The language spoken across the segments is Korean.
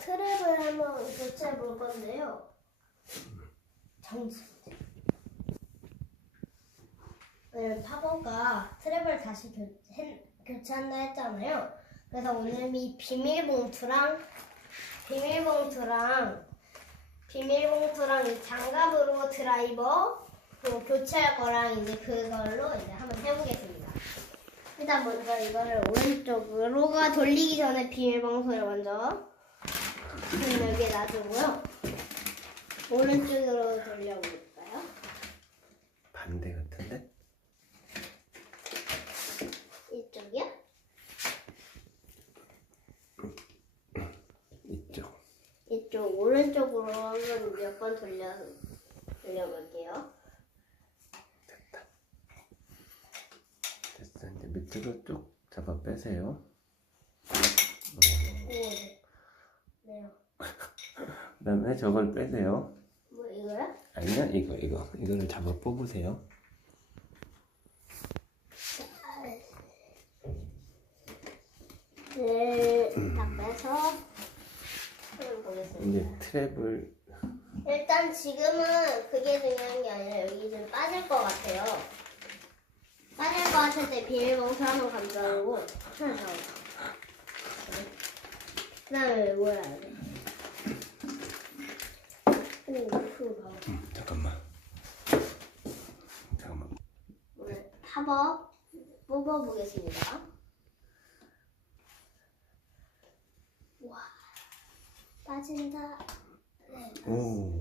트랩을 한번 교체해 볼 건데요. 정지. 오늘 파버가 트랩을 다시 교, 해- 교체한다 했잖아요. 그래서 오늘 이 비밀봉투랑 비밀봉투랑 비밀봉투랑 이 장갑으로 드라이버 그리고 교체할 거랑 이제 그걸로 이제 한번 해보겠습니다. 일단 먼저 이거를 오른쪽으로가 돌리기 전에 비밀봉투를 먼저 여기에 놔두고요. 오른쪽으로 돌려볼까요? 반대 같은데? 이쪽이요? 이쪽. 이쪽 오른쪽으로 한번 몇 번 돌려 돌려볼게요. 됐다. 됐어. 이제 밑으로 쭉 잡아 빼세요. 오, 네. 그 다음에 저걸 빼세요. 뭐 이거요? 아니야 이거 이거 이거를 잡아 뽑으세요. 네, 다 빼서 한번 보겠습니다. 이제 트랩을 일단 지금은 그게 중요한 게 아니라 여기 좀 빠질 것 같아요. 빠질 것 같을 때 비닐봉투 한번 감싸고 하나 더. 그 다음에 뭐 돼? 오, 그 봐. 음, 잠깐만. 잠깐만. 팝업 뽑아보겠습니다. 와, 빠진다. 네, 오.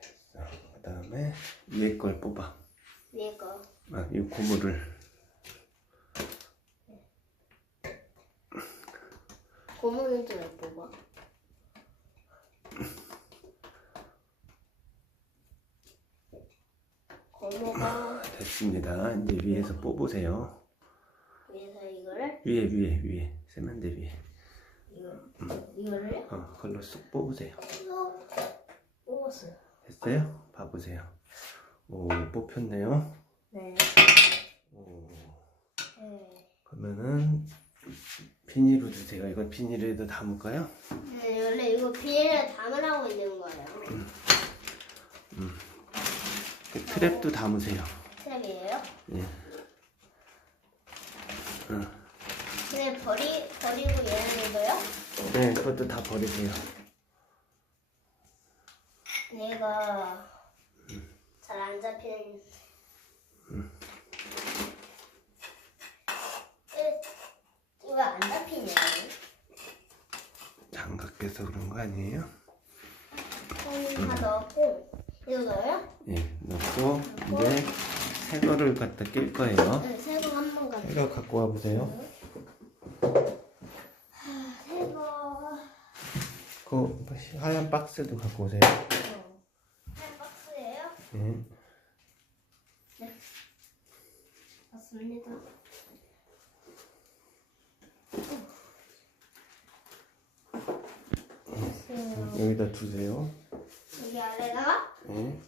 됐어. 그다음에 위에 걸 뽑아. 위에 거. 아, 이 고무를 고무는 좀 왜 뽑아? 고무가 됐습니다. 이제 위에서 뽑으세요. 위에서 이거를 위에 위에 위에 세면대 위에. 이거 이거를 어, 그걸로 쏙 뽑으세요. 쏙 뽑았어요. 됐어요? 봐보세요. 오, 뽑혔네요. 네. 오, 네. 그러면은 비닐로 주세요. 이거 비닐에도 담을까요? 네, 원래 이거 비닐에 담으라고 있는 거예요. 그 트랩도 담으세요. 예. 응. 근데 버리 버리고 얘는 이거요? 네, 그것도 다 버리세요. 얘가 잘 안 잡히는. 에, 이거 안 잡히냐? 장갑 껴서 그런 거 아니에요? 손다 넣었고 이거 넣어요? 예, 넣고 이제 새 거를 갖다 낄 거예요. 네, 새거 한번 가져. 새거 갖고 와 보세요. 새거 그 하얀 박스도 갖고 오세요. 한 박스예요? 예. 맞습니다. 음, 여기다 두세요. 여기 아래다가 예. 네.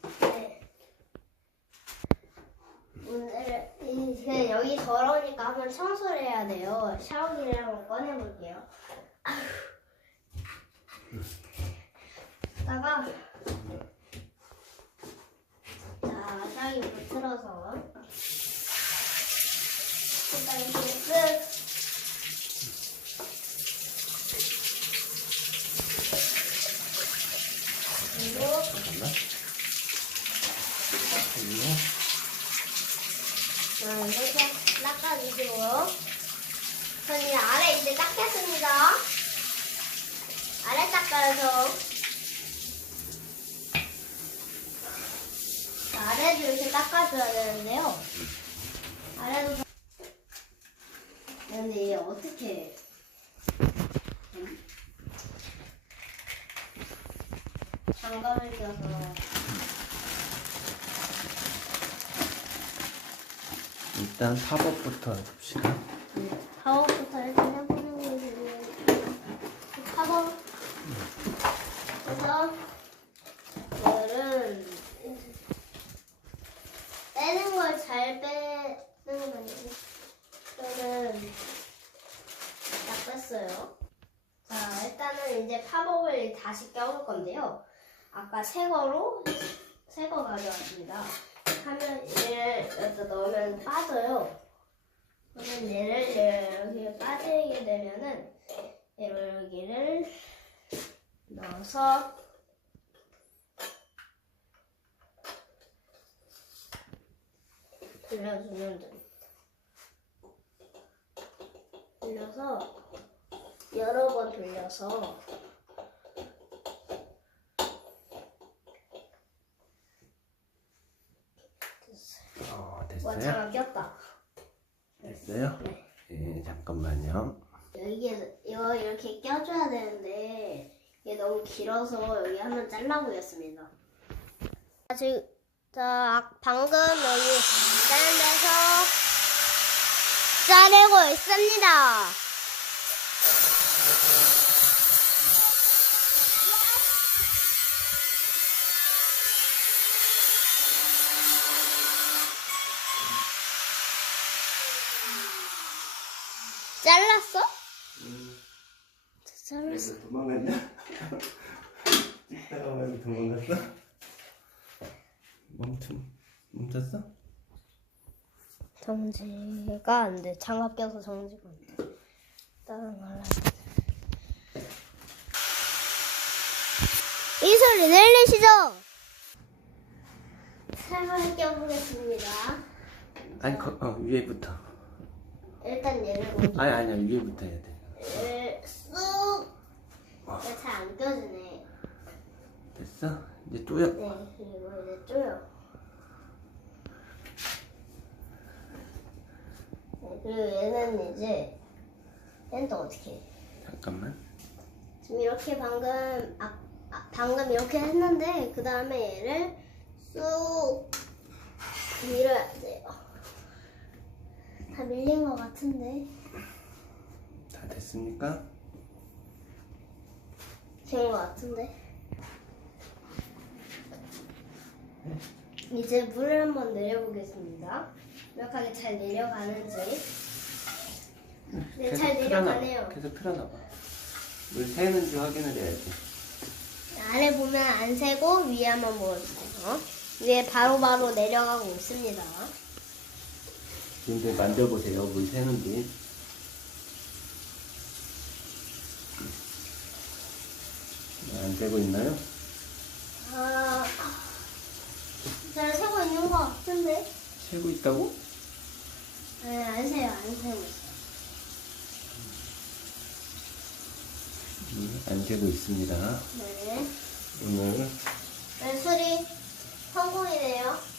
오늘 이- 그냥 여기 더러우니까 한번 청소를 해야 돼요. 샤워기를 한번 꺼내 볼게요. 다가 자 샤워기 물 틀어서 일단 이렇게 잠깐만. 그리고 자, 이렇게 닦아주시고요. 저는 아래 이제 닦겠습니다. 아래 닦아서 자, 아래도 이렇게 닦아줘야 되는데요. 아래도 다- 근데 얘 어떻게 음? 장갑을 껴서 일단 팝업부터 해봅시다. 파워부터 일단 해보는 거지. 파워. 그래서 얘를 빼는 걸 잘 빼는 건 아니고 저는 딱 뺐어요. 자, 일단은 이제 팝업을 다시 껴볼 건데요. 아까 새 거로 새거 가져왔습니다. 하면 얘를 여기다 넣으면 빠져요. 그러면 얘를 이렇게 빠지게 되면은 얘를 여기를 넣어서 돌려주면 됩니다. 돌려서 여러 번 돌려서 어, 와 됐어요? 장갑 꼈다. 됐어요? 예, 잠깐만요. 여기에 이거 이렇게 껴줘야 되는데 이게 너무 길어서 여기 한번 잘라보겠습니다. 지금 자 방금 여기 다른 데서 자르고 있습니다. 잘랐어? 잘랐어. 도망갔냐? 찍다가 말고 도망갔어? 멈춤 멈췄어? 정지가 안 돼. 장갑 껴서 정지가 안 돼. 다른 걸로. 이 소리 들리시죠? 살살 껴보겠습니다. 아니 거, 어, 위에부터 일단 얘를 아니 아니야 위에부터 해야 돼 쑥. 잘안 껴지네. 됐어? 이제 쪼여 네, 그리고 이제 쪼여. 네, 그리고 얘는 이제 얘는 또 어떻게 해? 잠깐만 지금 이렇게 방금 아, 아, 방금 이렇게 했는데 그 다음에 얘를 쑥 밀어야 돼요. 다 밀린 것 같은데 다 됐습니까? 된 것 같은데. 이제 물을 한번 내려보겠습니다. 완벽하게 잘 내려가는지. 네, 잘 내려가네요. 계속 틀어놔봐 물 새는지 확인을 해야지 아래 보면 안 새고 위에 한번 보여주세요. 위에 바로 바로 내려가고 있습니다. 이제 만져보세요. 물 새는지. 안 새고 있나요? 아, 잘 새고 있는 거 같은데? 새고 있다고? 네, 안 새요, 안 새고 있어요. 음, 안 새고 있습니다. 네. 오늘 네, 수리 성공이네요.